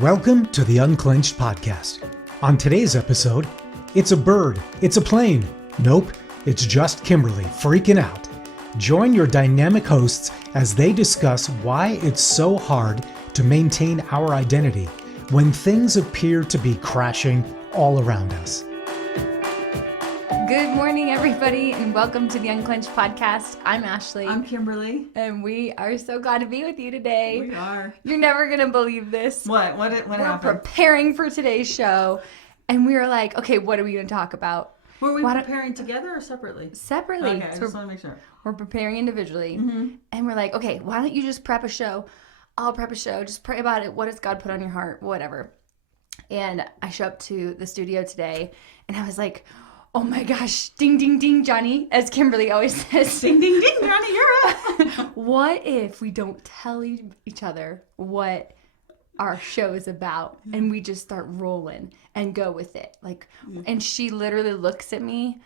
Welcome to the Unclenched podcast. On today's episode, it's a bird, it's a plane. Nope, it's just Kimberley freaking out. Join your dynamic hosts as they discuss why it's so hard to maintain our identity when things appear to be crashing all around us. Good morning, everybody, and welcome to the Unclenched podcast. I'm Ashley. I'm Kimberly. And we are so glad to be with you today. We are. You're never going to believe this. What We're happened? preparing for today's show, and we were like, okay, what are we going to talk about? Were we preparing together or separately? Separately. Okay, I So just want to make sure. we're preparing individually, and we're like, okay, why don't you just prep a show? I'll prep a show. Just pray about it. What does God put on your heart? Whatever. And I show up to the studio today, and I was like, oh my gosh, ding, ding, ding, Johnny, as Kimberly always says. Ding, ding, ding, Johnny, you're up. What if we don't tell each other what our show is about and we just start rolling and go with it? And she literally looks at me,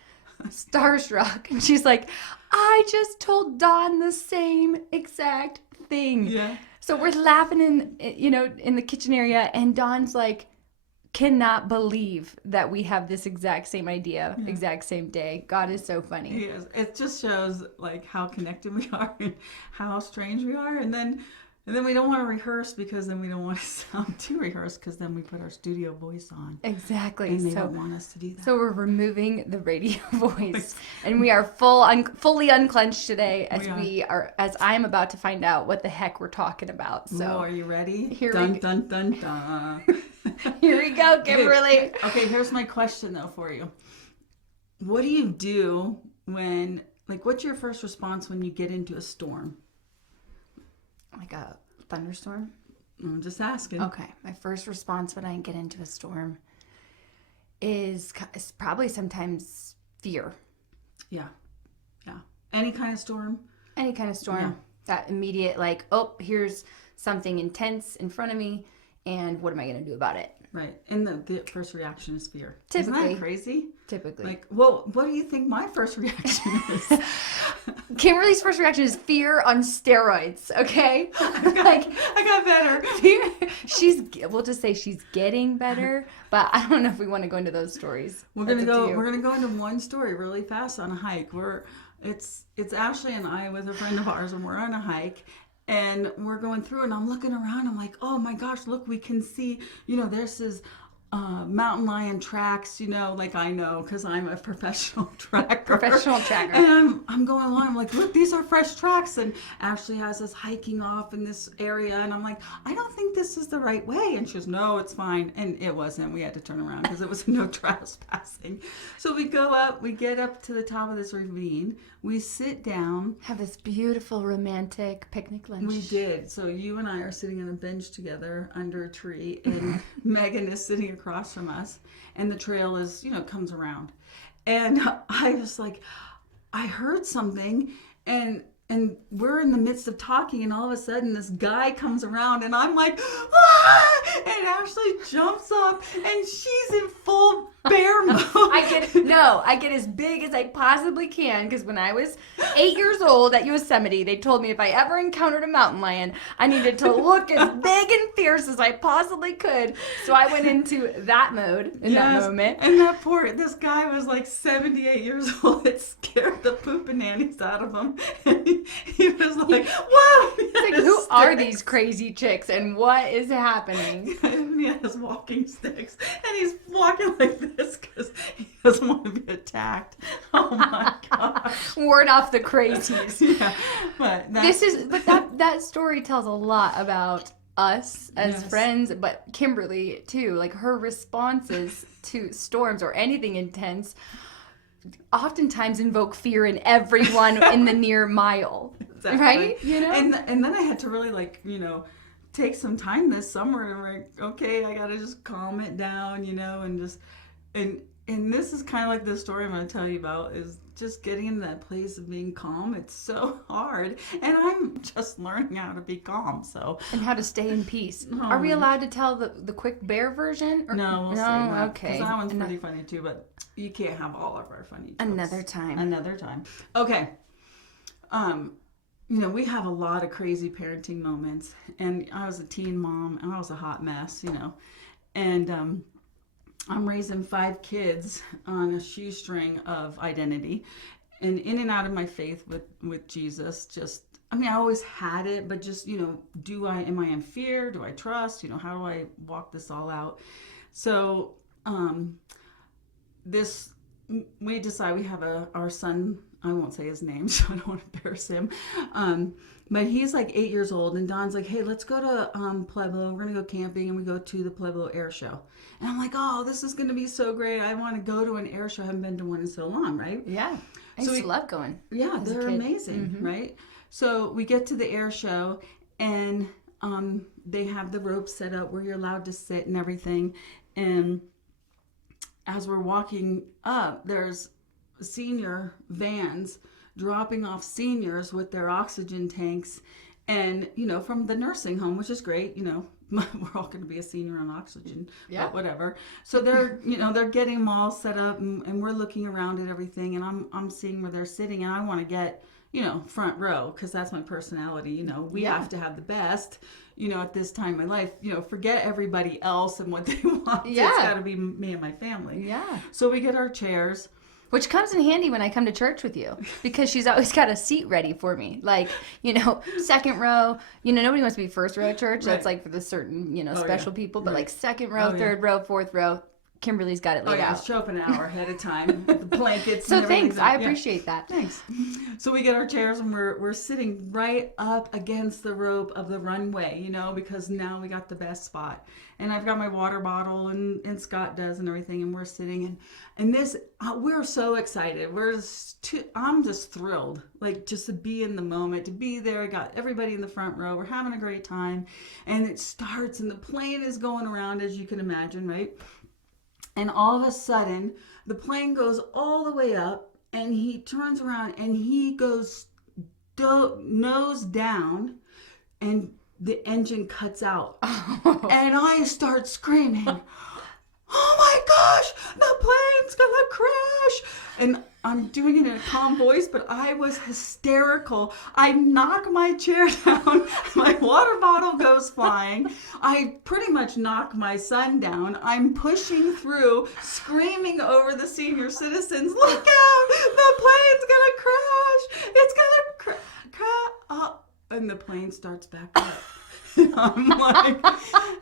starstruck, and she's like, I just told Dawn the same exact thing. Yeah. So we're laughing in the kitchen area, and Dawn's like, cannot believe that we have this exact same idea, exact same day. God is so funny. Yes. It just shows like how connected we are and how strange we are. And then we don't want to rehearse because then we don't want to sound too rehearsed because then we put our studio voice on. Exactly. And they don't want us to do that. So we're removing the radio voice, and we are fully unclenched today as I'm about to find out what the heck we're talking about. So are you ready? Here dun, we dun, dun, dun. Here we go, Kimberly. Okay, here's my question though for you. What do you do what's your first response when you get into a storm? Like a thunderstorm? I'm just asking. Okay, my first response when I get into a storm is probably sometimes fear. Yeah. Any kind of storm? Any kind of storm. Yeah. That immediate, like, oh, here's something intense in front of me, and what am I going to do about it? Right. And the first reaction is fear. Typically. Isn't that crazy? Typically. What do you think my first reaction is? Kimberly's first reaction is fear on steroids, okay? I got better. Fear. We'll just say she's getting better, but I don't know if we want to go into those stories. We're gonna go into one story really fast on a hike. It's Ashley and I with a friend of ours, and we're on a hike. And we're going through, and I'm looking around. I'm like, oh my gosh, look, we can see, there's this mountain lion tracks, like I know because I'm a professional tracker. And I'm going along. I'm like, look, these are fresh tracks. And Ashley has us hiking off in this area. And I'm like, I don't think this is the right way. And she goes, no, it's fine. And it wasn't. We had to turn around because it was no trespassing. So we go up. We get up to the top of this ravine. We sit down. Have this beautiful romantic picnic lunch. We did. So you and I are sitting on a bench together under a tree, and Megan is sitting across from us, and the trail is, comes around. And I was like, I heard something, and we're in the midst of talking, and all of a sudden this guy comes around, and I'm like, ah! And Ashley jumps up, and she's in full bear mode. I get as big as I possibly can, because when I was 8 years old at Yosemite, they told me if I ever encountered a mountain lion, I needed to look as big and fierce as I possibly could. So I went into that mode in that moment. And this guy was like 78 years old. It scared the poop-a-nannies out of him. And he was like, whoa! It's like, who are these crazy chicks, and what is happening? And he has walking sticks, and he's walking like this because he doesn't want to be attacked. Oh my gosh! Ward off the crazies. Yeah, but that story tells a lot about us as friends, but Kimberly too. Like her responses to storms or anything intense oftentimes invoke fear in everyone in the near mile. Exactly. Right? And then I had to really take some time this summer and like, okay, I gotta just calm it down, and this is kind of like the story I'm going to tell you about, is just getting into that place of being calm. It's so hard, and I'm just learning how to be calm. And how to stay in peace. Are we allowed to tell the quick bear version? No, we'll save that. Okay. Because that one's pretty funny too, but you can't have all of our funny jokes. Another time. Okay. we have a lot of crazy parenting moments. And I was a teen mom, and I was a hot mess, And I'm raising 5 kids on a shoestring of identity, and in and out of my faith with Jesus. I always had it, but just, am I in fear? Do I trust? How do I walk this all out? So, we decide, we have our son. I won't say his name, so I don't want to embarrass him. But he's like 8 years old, and Don's like, hey, let's go to Pueblo. We're going to go camping, and we go to the Pueblo Air Show. And I'm like, oh, this is going to be so great. I want to go to an air show. I haven't been to one in so long, right? Yeah. I used to love going. Yeah, they're amazing, right? So we get to the air show, and they have the ropes set up where you're allowed to sit and everything. And as we're walking up, there's senior vans dropping off seniors with their oxygen tanks, and from the nursing home, which is great. We're all going to be a senior on oxygen, but whatever. So they're they're getting them all set up, and we're looking around at everything, and I'm seeing where they're sitting, and I want to get front row, because that's my personality. We have to have the best at this time in my life. Forget everybody else and what they want. It's got to be me and my family. So we get our chairs. Which comes in handy when I come to church with you, because she's always got a seat ready for me. Like, second row, nobody wants to be first row at church. Right. That's like for the certain, special people. But like second row, third row, fourth row, Kimberly's got it laid out. Show up an hour ahead of time with the blankets. So thanks. I appreciate that. Thanks. So we get our chairs, and we're sitting right up against the rope of the runway, because now we got the best spot. And I've got my water bottle, and Scott does, and everything, and we're sitting, and this, we're so excited. I'm just thrilled, like, just to be in the moment, to be there. I got everybody in the front row. We're having a great time, and it starts, and the plane is going around, as you can imagine, right? And all of a sudden, the plane goes all the way up, and he turns around, and he goes nose down, and the engine cuts out. And I start screaming, oh my gosh, the plane's gonna crash. And I'm doing it in a calm voice, but I was hysterical. I knock my chair down. My water bottle goes flying. I pretty much knock my son down. I'm pushing through, screaming over the senior citizens, look out, the plane's gonna crash. It's gonna crash. And the plane starts back up. I'm like,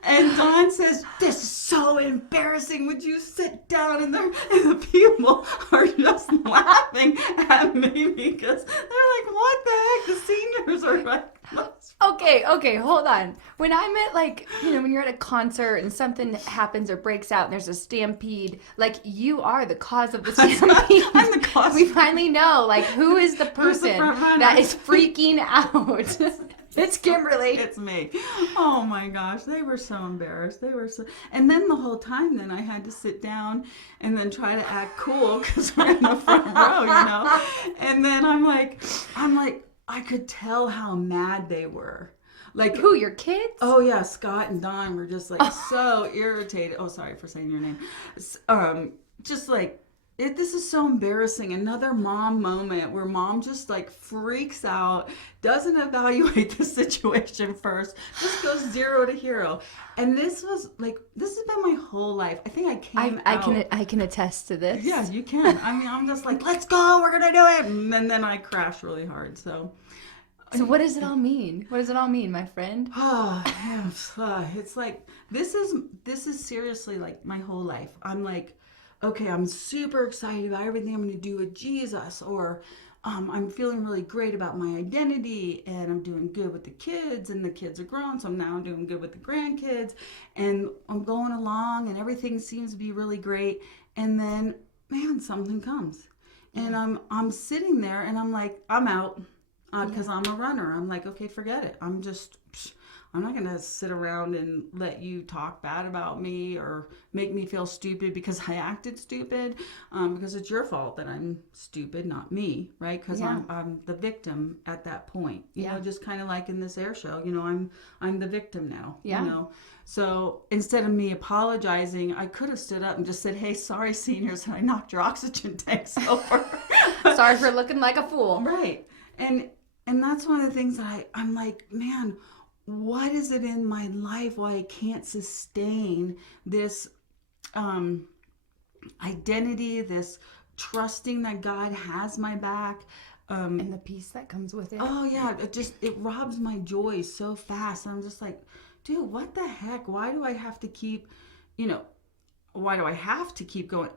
and Dawn says, this is so embarrassing. Would you sit down? And the people are just laughing at me, because they're like, what the heck? The seniors are like, Okay, hold on. When I'm at, like, when you're at a concert and something happens or breaks out and there's a stampede, like, you are the cause of the stampede. I'm the cause. We finally know, like, who is the person that is freaking out. It's Kimberly. It's me. Oh my gosh, they were so embarrassed. And then the whole time, then I had to sit down and then try to act cool, because we're in the front row, And then I'm like, I could tell how mad they were. Like, who, your kids? Oh yeah, Scott and Don were just like so irritated. Oh, sorry for saying your name. Just like, this is so embarrassing. Another mom moment where mom just like freaks out, doesn't evaluate the situation first, just goes 0 to hero. And this has been my whole life. I think I came out. I can attest to this. Yeah, you can. I'm just like, let's go, we're gonna do it. And then I crash really hard. So what does it all mean? What does it all mean, my friend? It's like, this is seriously like my whole life. I'm like, okay, I'm super excited about everything I'm going to do with Jesus, or I'm feeling really great about my identity, and I'm doing good with the kids, and the kids are grown, so I'm doing good with the grandkids, and I'm going along, and everything seems to be really great. And then, man, something comes, and I'm sitting there, and I'm like, I'm out, because I'm a runner. I'm like, okay, forget it. I'm not going to sit around and let you talk bad about me or make me feel stupid because I acted stupid, because it's your fault that I'm stupid, not me, right? Because I'm the victim at that point. You know, just kind of like in this air show, I'm the victim now, So instead of me apologizing, I could have stood up and just said, hey, sorry, seniors, I knocked your oxygen tanks over. Sorry for looking like a fool. Right. And And that's one of the things that I'm like, man, what is it in my life why I can't sustain this identity, this trusting that God has my back? And the peace that comes with it. Oh yeah, it robs my joy so fast. I'm just like, dude, what the heck? Why do I have to keep, why do I have to keep going?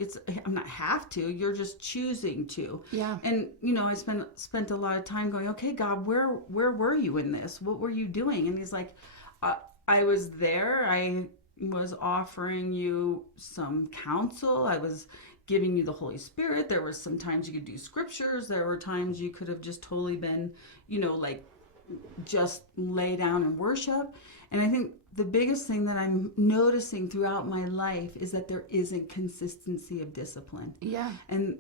I'm not have to. You're just choosing to. Yeah. And I spent a lot of time going, okay, God, where were you in this? What were you doing? And he's like, I was there. I was offering you some counsel. I was giving you the Holy Spirit. There were some times you could do scriptures. There were times you could have just totally been, like just lay down and worship. And I think the biggest thing that I'm noticing throughout my life is that there isn't consistency of discipline. Yeah. And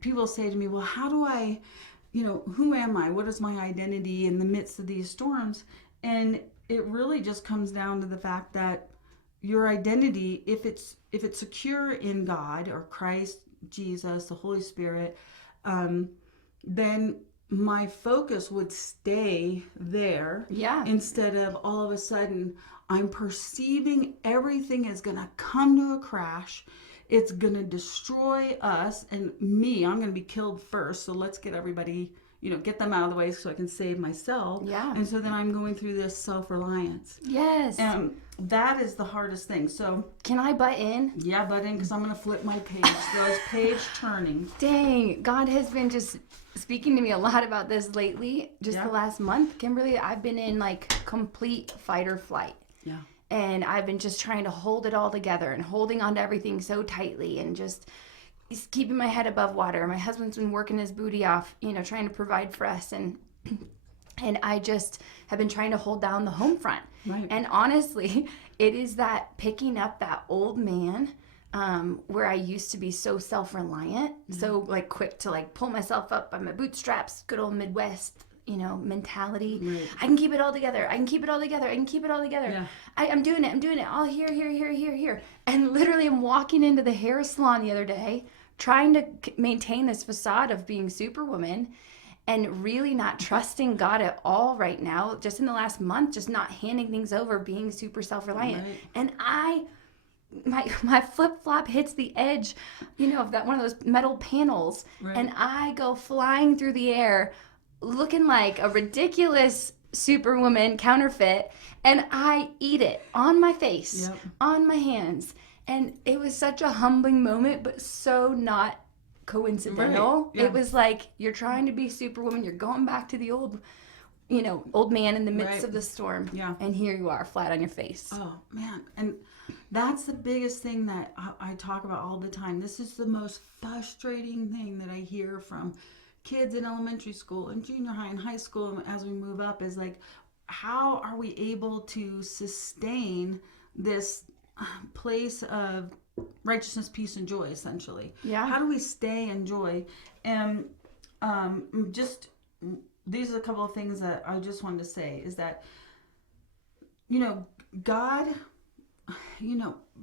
people say to me, well, how do I, who am I? What is my identity in the midst of these storms? And it really just comes down to the fact that your identity, if it's secure in God or Christ, Jesus, the Holy Spirit, then my focus would stay there. Yeah. Instead of all of a sudden I'm perceiving everything is going to come to a crash. It's going to destroy us and me. I'm going to be killed first. So let's get everybody, get them out of the way so I can save myself. Yeah. And so then I'm going through this self-reliance. Yes. And that is the hardest thing. So can I butt in? Yeah, butt in, because I'm going to flip my page. Those page turning. Dang, God has been just speaking to me a lot about this lately. Just the last month, Kimberly, I've been in like complete fight or flight. Yeah. And I've been just trying to hold it all together and holding on to everything so tightly and just keeping my head above water. My husband's been working his booty off, trying to provide for us. And I just have been trying to hold down the home front. Right. And honestly, it is that picking up that old man where I used to be so self-reliant, so like quick to like pull myself up by my bootstraps, good old Midwest, mentality. Right. I can keep it all together. I can keep it all together. I can keep it all together. Yeah. I'm doing it. All here. And literally I'm walking into the hair salon the other day, trying to maintain this facade of being Superwoman and really not trusting God at all right now. Just in the last month, just not handing things over, being super self-reliant. Right. And my flip-flop hits the edge, of that one of those metal panels. Right. And I go flying through the air looking like a ridiculous Superwoman counterfeit, and I eat it on my face, on my hands. And it was such a humbling moment, but so not coincidental. Right. Yeah. It was like, you're trying to be Superwoman, you're going back to the old man in the midst of the storm. Yeah. And here you are, flat on your face. Oh, man. And that's the biggest thing that I talk about all the time. This is the most frustrating thing that I hear from kids in elementary school and junior high and high school as we move up is like, how are we able to sustain this place of righteousness, peace, and joy, essentially? Yeah. How do we stay in joy? And just these are a couple of things that I just wanted to say is that, God,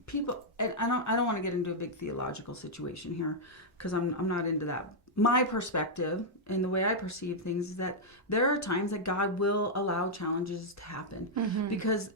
people, and I don't want to get into a big theological situation here because I'm not into that. My perspective and the way I perceive things is that there are times that God will allow challenges to happen because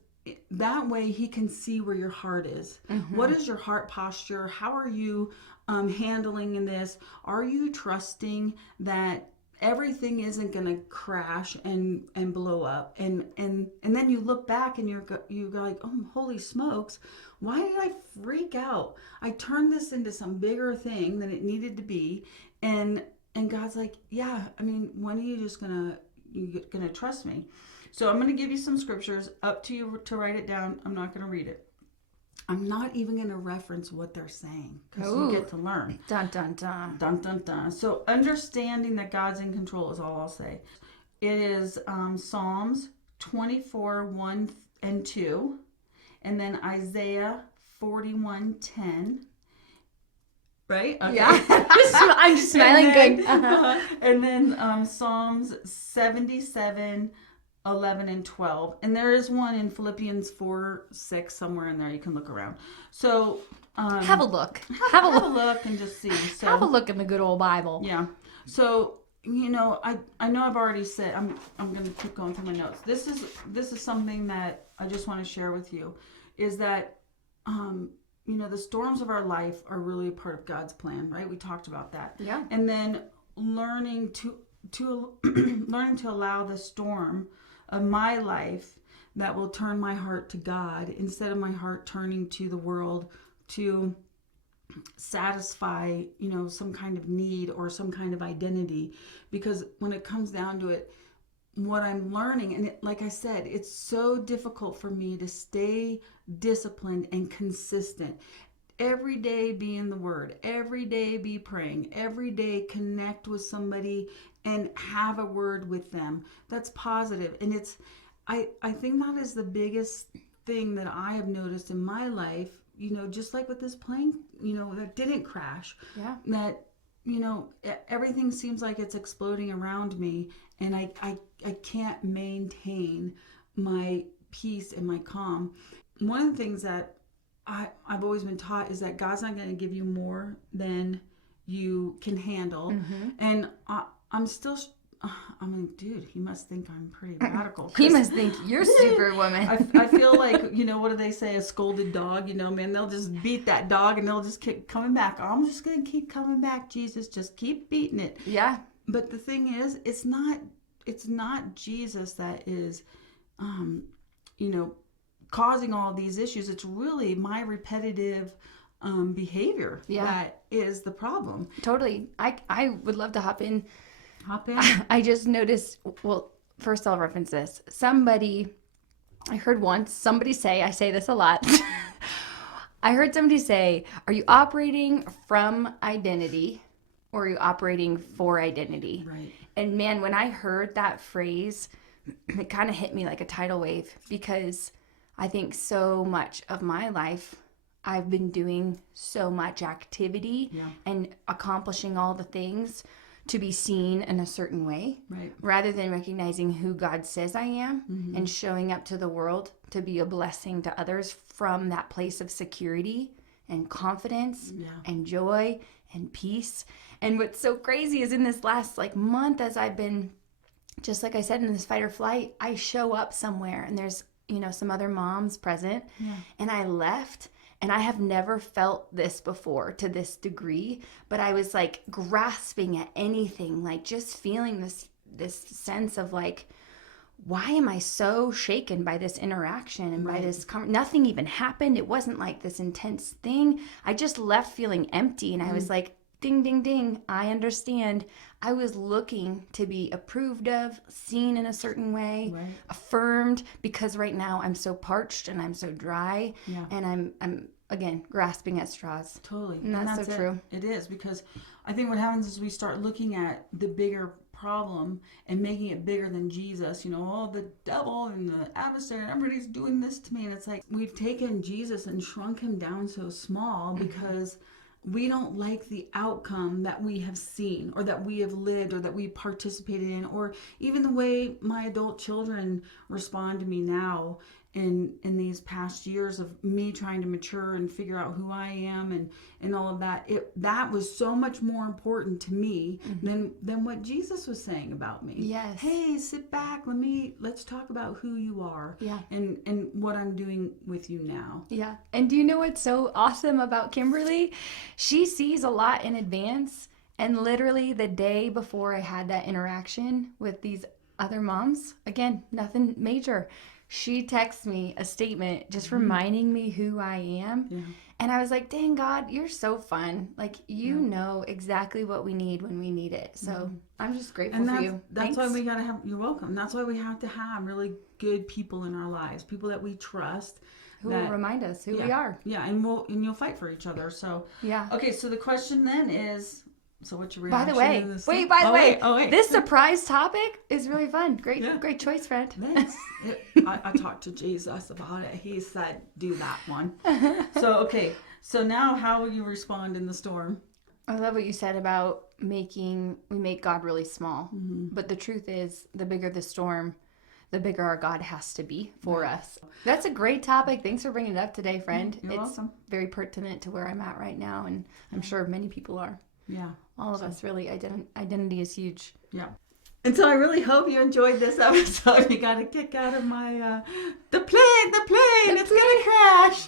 that way he can see where your heart is. What is your heart posture? How are you handling in this? Are you trusting that everything isn't going to crash and blow up? And then you look back and you go like, oh, holy smokes, why did I freak out? I turned this into some bigger thing than it needed to be. And God's like, yeah, I mean, when are you just gonna trust me? So I'm going to give you some scriptures, up to you to write it down. I'm not going to read it. I'm not even going to reference what they're saying because you get to learn. Dun, dun, dun. Dun, dun, dun. So understanding that God's in control is all I'll say. It is Psalms 24, 1 and 2. And then Isaiah 41:10. Right? Okay. Yeah. I'm just smiling good. And then Psalms 77, 11 and 12. And there is one in Philippians 4:6 somewhere in there. You can look around. So have a look. Have a look and just see. So, have a look in the good old Bible. Yeah. So I know I've already said, I'm going to keep going through my notes. This is something that I just want to share with you, is that, the storms of our life are really a part of God's plan, right? We talked about that. Yeah. And then learning to learning to allow the storm of my life that will turn my heart to God instead of my heart turning to the world to satisfy, some kind of need or some kind of identity. Because when it comes down to it, what I'm learning, and like I said, it's so difficult for me to stay disciplined and consistent. Every day be in the Word, every day be praying, every day connect with somebody and have a word with them that's positive. And I think that is the biggest thing that I have noticed in my life, just like with this plane, that didn't crash. Yeah. That, everything seems like it's exploding around me, and I can't maintain my peace and my calm. One of the things that I've always been taught is that God's not going to give you more than you can handle. Mm-hmm. And I'm still, dude, he must think I'm pretty radical. He must think you're Superwoman. I feel like, what do they say? A scolded dog, man, they'll just beat that dog and they'll just keep coming back. I'm just going to keep coming back, Jesus. Just keep beating it. Yeah. But the thing is, it's not Jesus that is, causing all these issues. It's really my repetitive behavior that is the problem. Totally. I would love to hop in. I just noticed, well, first I'll reference this. I heard once somebody say, I say this a lot. I heard somebody say, are you operating from identity or are you operating for identity? Right. And man, when I heard that phrase, it kind of hit me like a tidal wave, because I think so much of my life, I've been doing so much activity and accomplishing all the things to be seen in a certain way, right, rather than recognizing who God says I am and showing up to the world to be a blessing to others from that place of security and confidence and joy and peace. And what's so crazy is in this last month, as I've been, just like I said, in this fight or flight, I show up somewhere and there's some other moms present, and I left, and I have never felt this before to this degree, but I was grasping at anything, just feeling this sense of why am I so shaken by this interaction and by this nothing even happened. It wasn't this intense thing. I just left feeling empty, and I was ding, ding, ding. I understand. I was looking to be approved of, seen in a certain way, affirmed, because right now I'm so parched and I'm so dry, and I'm again grasping at straws. Totally. And that's so true. It is, because I think what happens is we start looking at the bigger problem and making it bigger than Jesus. The devil and the adversary, everybody's doing this to me. And it's we've taken Jesus and shrunk him down so small because we don't like the outcome that we have seen or that we have lived or that we participated in, or even the way my adult children respond to me now in these past years of me trying to mature and figure out who I am and all of that. That was so much more important to me than what Jesus was saying about me. Yes. Hey, sit back. Let's talk about who you are. Yeah. And what I'm doing with you now. Yeah. And do you know what's so awesome about Kimberly? She sees a lot in advance. And literally the day before I had that interaction with these other moms, again, nothing major, she texts me a statement just reminding me who I am. Yeah. And I was like, dang, God, you're so fun. You know exactly what we need when we need it. So I'm just grateful for you. That's why we got to have, you're welcome. That's why we have to have really good people in our lives, people that we trust. Who will remind us who we are. Yeah, and you'll fight for each other. So, okay, so the question then is, so what's your reaction? By the way, this surprise topic is really fun. Great choice, friend. Thanks. I talked to Jesus about it. He said, do that one. So now how will you respond in the storm? I love what you said about we make God really small. But the truth is, the bigger the storm, the bigger our God has to be for us. That's a great topic. Thanks for bringing it up today, friend. You're welcome. Very pertinent to where I'm at right now, and I'm sure many people are. Yeah. All of us really, identity is huge. Yeah. And so I really hope you enjoyed this episode. You got a kick out of my, the plane, it's going to crash.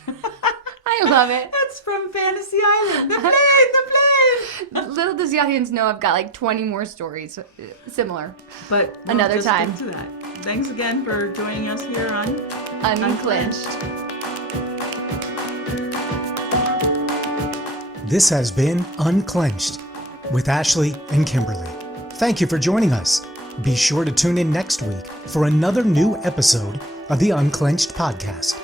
I love it. That's from Fantasy Island. The plane. Little does the audience know I've got like 20 more stories similar. But we'll another just time. Get to that. Thanks again for joining us here on Unclenched. This has been Unclenched with Ashley and Kimberly. Thank you for joining us. Be sure to tune in next week for another new episode of the Unclenched podcast.